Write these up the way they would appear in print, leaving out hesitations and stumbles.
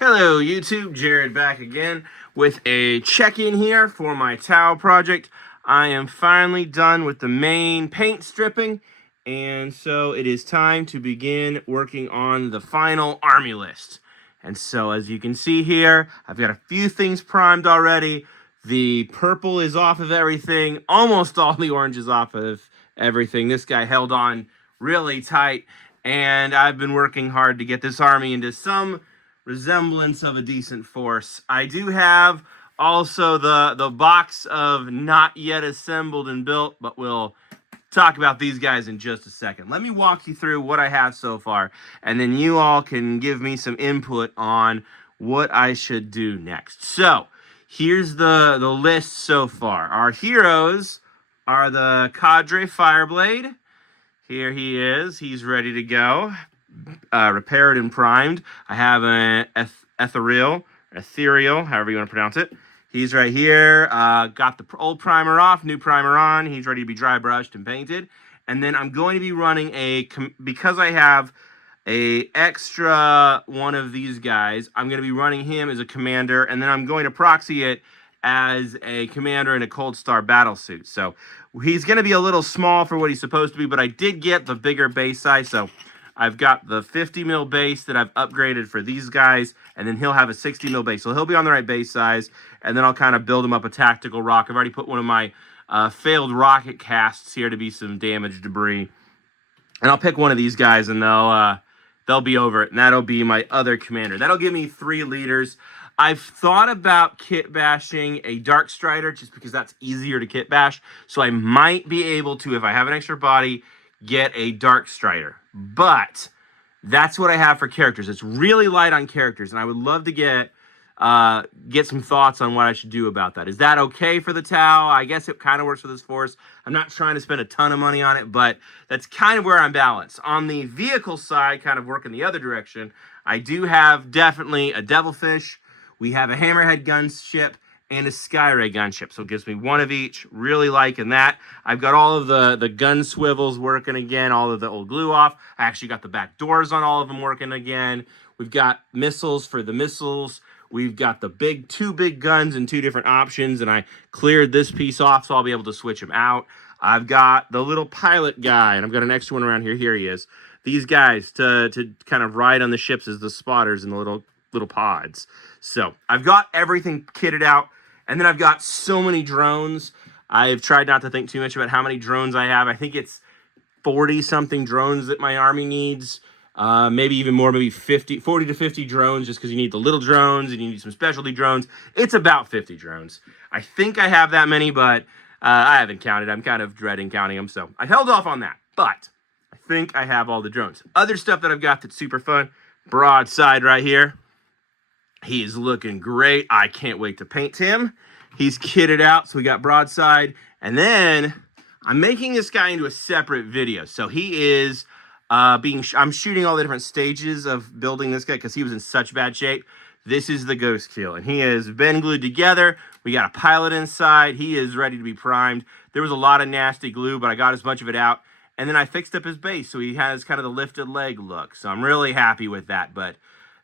Hello YouTube, Jared back again with a check-in here for my towel project. I am finally done with the main paint stripping, and so it is time to begin working on the final army list. And so as you can see here, I've got a few things primed already. The purple is off of everything, almost all the orange is off of everything. This guy held on really tight, and I've been working hard to get this army into some resemblance of a decent force. I do have also the box of not yet assembled and built, but we'll talk about these guys in just a second. Let me walk you through what I have so far, and then you all can give me some input on what I should do next. So here's the list so far. Our heroes are the Cadre Fireblade. Here he is. He's ready to go. Repaired and primed. I have an ethereal, however you want to pronounce it. He's right here. Got the old primer off, new primer on. He's ready to be dry brushed and painted. And then I'm going to be running because I have a extra one of these guys, I'm going to be running him as a commander, and then I'm going to proxy it as a commander in a Cold Star battle suit. So he's going to be a little small for what he's supposed to be, but I did get the bigger base size, so I've got the 50 mil base that I've upgraded for these guys, and then he'll have a 60 mil base. So he'll be on the right base size, and then I'll kind of build him up a tactical rock. I've already put one of my failed rocket casts here to be some damage debris. And I'll pick one of these guys, and they'll be over it, and that'll be my other commander. That'll give me 3 leaders. I've thought about kit bashing a Dark Strider just because that's easier to kit bash. So I might be able to, if I have an extra body, get a Dark Strider. But that's what I have for characters. It's really light on characters, and I would love to get some thoughts on what I should do about that. Is that okay for the Tau? I guess it kind of works for this force. I'm not trying to spend a ton of money on it, but that's kind of where I'm balanced. On the vehicle side, kind of working the other direction, I do have definitely a Devilfish. We have a Hammerhead gunship and a Skyray gunship. So it gives me one of each. Really liking that. I've got all of the gun swivels working again, all of the old glue off. I actually got the back doors on all of them working again. We've got missiles for the missiles. We've got the 2 big guns and 2 different options, and I cleared this piece off, so I'll be able to switch them out. I've got the little pilot guy, and I've got an extra one around here. Here he is. These guys to kind of ride on the ships as the spotters in the little pods. So I've got everything kitted out. And then I've got so many drones. I've tried not to think too much about how many drones I have. I think it's 40-something drones that my army needs. Maybe even more, maybe 40 to 50 drones, just because you need the little drones and you need some specialty drones. It's about 50 drones. I think I have that many, but I haven't counted. I'm kind of dreading counting them, so I held off on that. But I think I have all the drones. Other stuff that I've got that's super fun. Broadside right here. He's looking great. I can't wait to paint him. He's kitted out, so we got broadside. And then I'm making this guy into a separate video. So he is I'm shooting all the different stages of building this guy because he was in such bad shape. This is the ghost kill, and he has been glued together. We got a pilot inside. He is ready to be primed. There was a lot of nasty glue, but I got as much of it out. And then I fixed up his base, so he has kind of the lifted leg look. So I'm really happy with that, but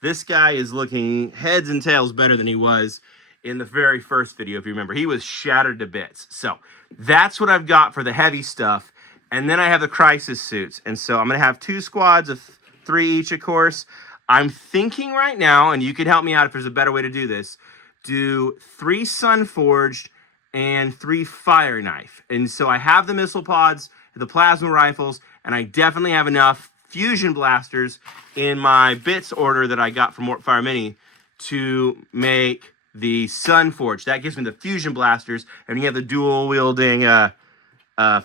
this guy is looking heads and tails better than he was in the very first video, if you remember. He was shattered to bits. So that's what I've got for the heavy stuff. And then I have the crisis suits. And so I'm going to have 2 squads of 3 each, of course. I'm thinking right now, and you can help me out if there's a better way to do this, do 3 Sunforged and 3 Fire Knife. And so I have the missile pods, the plasma rifles, and I definitely have enough fusion blasters in my bits order that I got from Fire Mini to make the Sunforged. That gives me the fusion blasters, and you have the dual wielding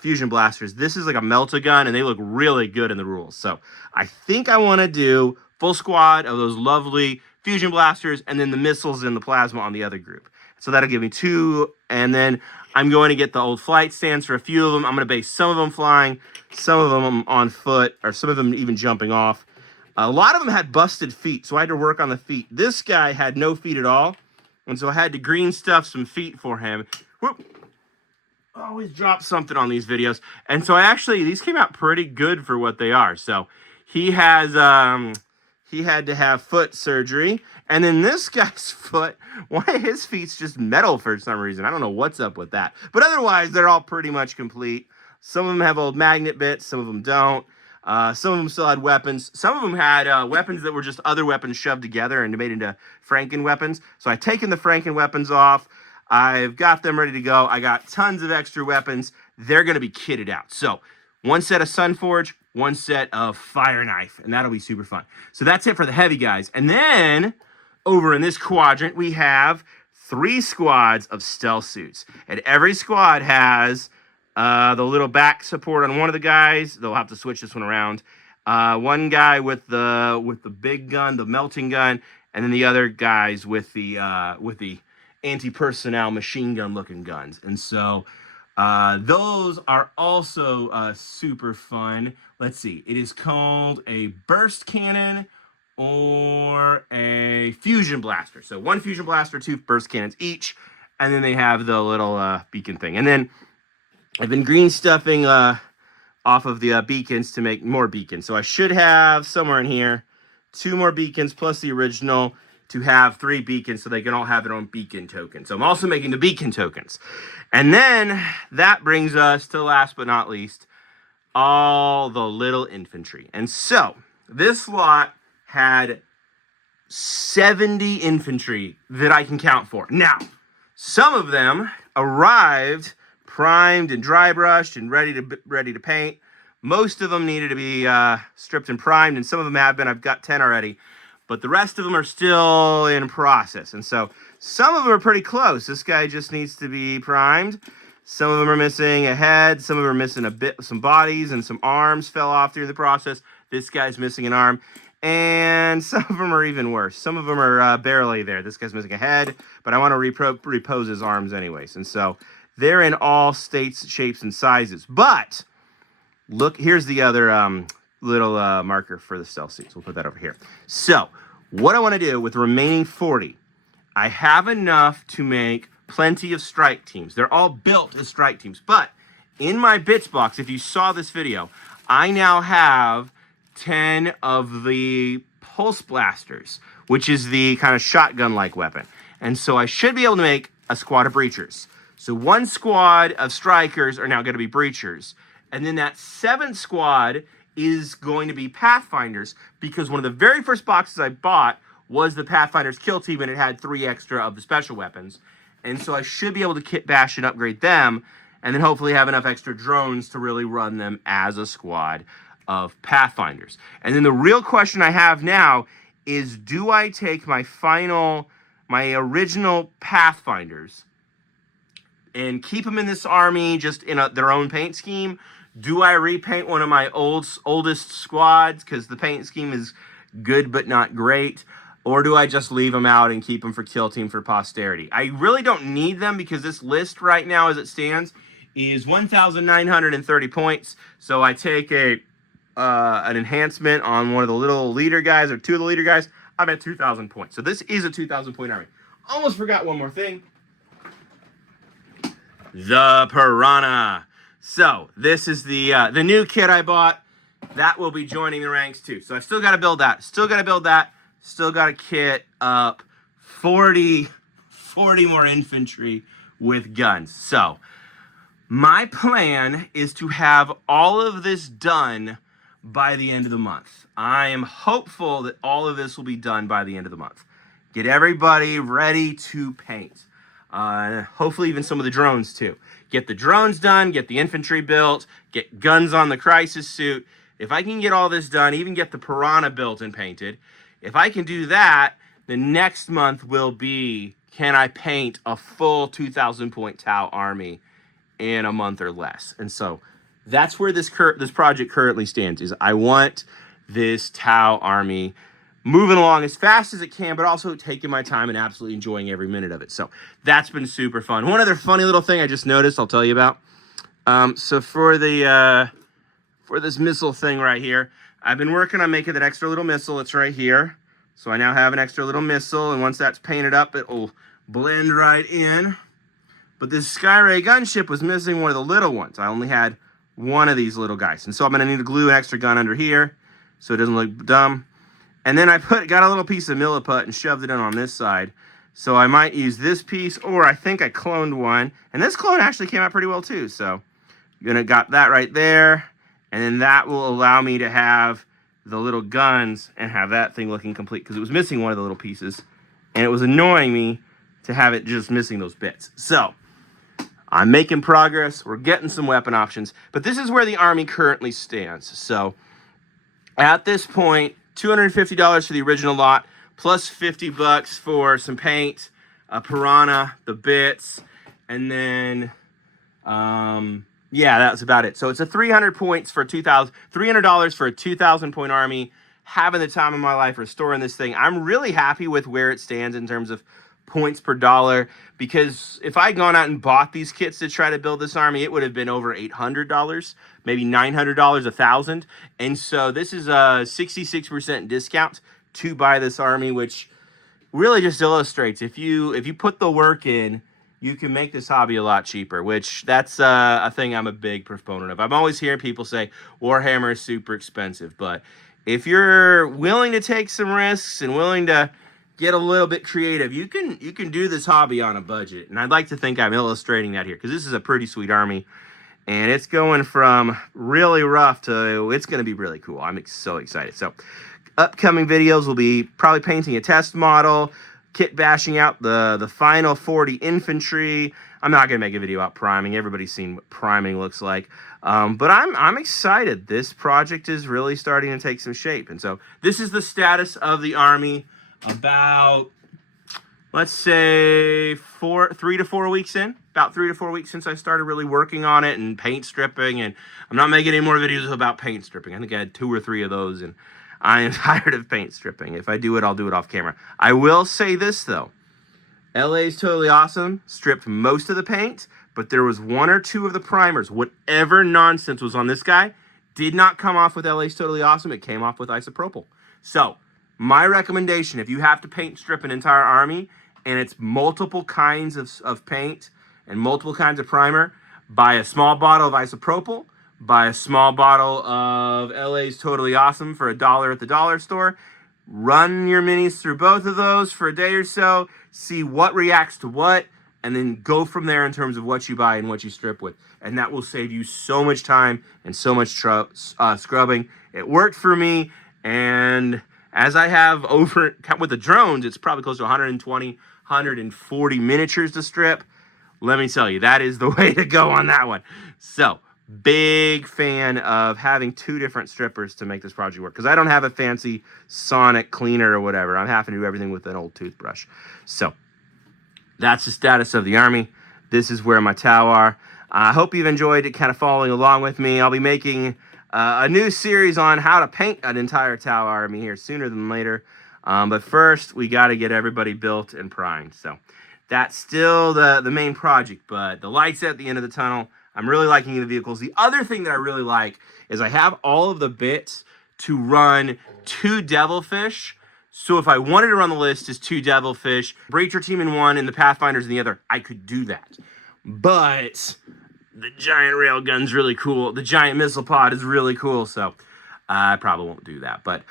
fusion blasters. This is like a melt-a-gun, and they look really good in the rules. So I think I want to do full squad of those lovely fusion blasters, and then the missiles and the plasma on the other group. So that'll give me 2, and then I'm going to get the old flight stands for a few of them. I'm going to base some of them flying, some of them on foot, or some of them even jumping off. A lot of them had busted feet, so I had to work on the feet. This guy had no feet at all, and so I had to green stuff some feet for him. Whoop. Always drop something on these videos. And so these came out pretty good for what they are. So he has he had to have foot surgery. And then this guy's foot, one of his feet's just metal for some reason. I don't know what's up with that. But otherwise, they're all pretty much complete. Some of them have old magnet bits. Some of them don't. Some of them still had weapons. Some of them had weapons that were just other weapons shoved together and made into Franken weapons. So I've taken the Franken weapons off. I've got them ready to go. I got tons of extra weapons. They're going to be kitted out. So one set of Sunforge, one set of Fire Knife, and that'll be super fun. So that's it for the heavy guys. And then over in this quadrant, we have 3 squads of stealth suits. And every squad has the little back support on one of the guys. They'll have to switch this one around. One guy with the big gun, the melting gun, and then the other guys with the anti-personnel machine gun looking guns. And so those are also super fun. Let's see. It is called a burst cannon or a fusion blaster. So 1 fusion blaster, 2 burst cannons each. And then they have the little beacon thing. And then I've been green stuffing off of the beacons to make more beacons. So I should have somewhere in here 2 more beacons plus the original to have 3 beacons so they can all have their own beacon token. So I'm also making the beacon tokens. And then that brings us to last but not least, all the little infantry. And so this lot had 70 infantry that I can count for. Now, some of them arrived primed and dry brushed and ready to paint. Most of them needed to be stripped and primed, and some of them have been. I've got 10 already. But the rest of them are still in process. And so some of them are pretty close. This guy just needs to be primed. Some of them are missing a head. Some of them are missing some bodies, and some arms fell off through the process. This guy's missing an arm. And some of them are even worse. Some of them are barely there. This guy's missing a head, but I want to repose his arms anyways. And so they're in all states, shapes, and sizes. But look, here's the other little marker for the stealth suits. We'll put that over here. So what I want to do with the remaining 40, I have enough to make plenty of strike teams. They're all built as strike teams. But in my bits box, if you saw this video, I now have 10 of the pulse blasters, which is the kind of shotgun-like weapon. And so I should be able to make a squad of breachers. So 1 squad of strikers are now going to be breachers. And then that 7th squad is going to be Pathfinders, because one of the very first boxes I bought was the Pathfinders kill team, and it had 3 extra of the special weapons. And so I should be able to kit bash and upgrade them, and then hopefully have enough extra drones to really run them as a squad of Pathfinders. And then the real question I have now is, do I take my original Pathfinders and keep them in this army just in their own paint scheme? Do I repaint one of my oldest squads because the paint scheme is good but not great? Or do I just leave them out and keep them for kill team for posterity? I really don't need them because this list right now as it stands is 1,930 points. So I take an enhancement on one of the little leader guys or 2 of the leader guys. I'm at 2,000 points. So this is a 2,000 point army. Almost forgot one more thing. The Piranha. So this is the new kit I bought. That will be joining the ranks too. So I still got to build that. Still got to kit up 40 more infantry with guns. So my plan is to have all of this done by the end of the month. I am hopeful that all of this will be done by the end of the month. Get everybody ready to paint. Hopefully even some of the drones too. Get the drones done, get the infantry built, get guns on the crisis suit. If I can get all this done, even get the Piranha built and painted, if I can do that, the next month will be, can I paint a full 2,000 point Tau army in a month or less? And so that's where this project currently stands, is I want this Tau army moving along as fast as it can, but also taking my time and absolutely enjoying every minute of it. So that's been super fun. One other funny little thing I just noticed I'll tell you about. So for this missile thing right here, I've been working on making that extra little missile. It's right here. So I now have an extra little missile, and once that's painted up, it will blend right in. But this Skyray gunship was missing one of the little ones. I only had one of these little guys. And so I'm going to need to glue an extra gun under here so it doesn't look dumb. And then I got a little piece of milliput and shoved it in on this side. So I might use this piece, or I think I cloned one. And this clone actually came out pretty well too. So got that right there. And then that will allow me to have the little guns and have that thing looking complete, because it was missing one of the little pieces. And it was annoying me to have it just missing those bits. So I'm making progress. We're getting some weapon options. But this is where the Army currently stands. So at this point, $250 for the original lot, plus $50 for some paint, a Piranha, the bits, and then, yeah, that's about it. So it's a $300 for a 2,000 point army. Having the time of my life restoring this thing. I'm really happy with where it stands in terms of points per dollar, because if I'd gone out and bought these kits to try to build this army, it would have been over $800, maybe $900, $1,000. And so this is a 66% discount to buy this army, which really just illustrates if you put the work in, you can make this hobby a lot cheaper, which that's a thing I'm a big proponent of. I'm always hearing people say Warhammer is super expensive, but if you're willing to take some risks and willing to get a little bit creative, you can do this hobby on a budget. And I'd like to think I'm illustrating that here, because this is a pretty sweet army. And it's going from really rough to it's going to be really cool. I'm so excited. So upcoming videos will be probably painting a test model, kit bashing out the final 40 infantry. I'm not going to make a video about priming. Everybody's seen what priming looks like. But I'm excited. This project is really starting to take some shape. And so this is the status of the army about, let's say, 3 to 4 weeks in. About 3 to 4 weeks since I started really working on it and paint stripping. And I'm not making any more videos about paint stripping. I think I had 2 or 3 of those, and I am tired of paint stripping. If I do it, I'll do it off camera. I will say this, though. LA's Totally Awesome stripped most of the paint, but there was 1 or 2 of the primers. Whatever nonsense was on this guy did not come off with LA's Totally Awesome. It came off with isopropyl. So my recommendation, if you have to paint strip an entire army and it's multiple kinds of paint and multiple kinds of primer, buy a small bottle of isopropyl, buy a small bottle of LA's Totally Awesome for $1 at the dollar store, run your minis through both of those for a day or so, see what reacts to what, and then go from there in terms of what you buy and what you strip with. And that will save you so much time and so much scrubbing. It worked for me, and as I have over with the drones, it's probably close to 120, 140 miniatures to strip. Let me tell you, that is the way to go on that one. So, big fan of having 2 different strippers to make this project work, because I don't have a fancy sonic cleaner or whatever. I'm having to do everything with an old toothbrush. So that's the status of the army. This is where my Tau are. I hope you've enjoyed it, kind of following along with me. I'll be making a new series on how to paint an entire Tau army here sooner than later. But first, we got to get everybody built and primed. So that's still the main project, but the light's at the end of the tunnel. I'm really liking the vehicles. The other thing that I really like is I have all of the bits to run 2 Devilfish. So if I wanted to run the list as 2 Devilfish, Breacher team in one and the Pathfinders in the other, I could do that. But the giant railgun's really cool. The giant missile pod is really cool. So I probably won't do that. But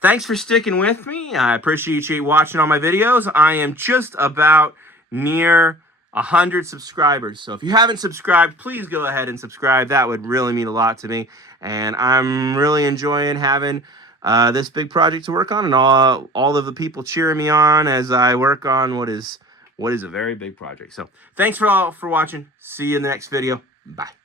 thanks for sticking with me. I appreciate you watching all my videos. I am just about near 100 subscribers. So if you haven't subscribed, please go ahead and subscribe. That would really mean a lot to me. And I'm really enjoying having this big project to work on, and all of the people cheering me on as I work on what is a very big project. So thanks for watching. See you in the next video. Bye.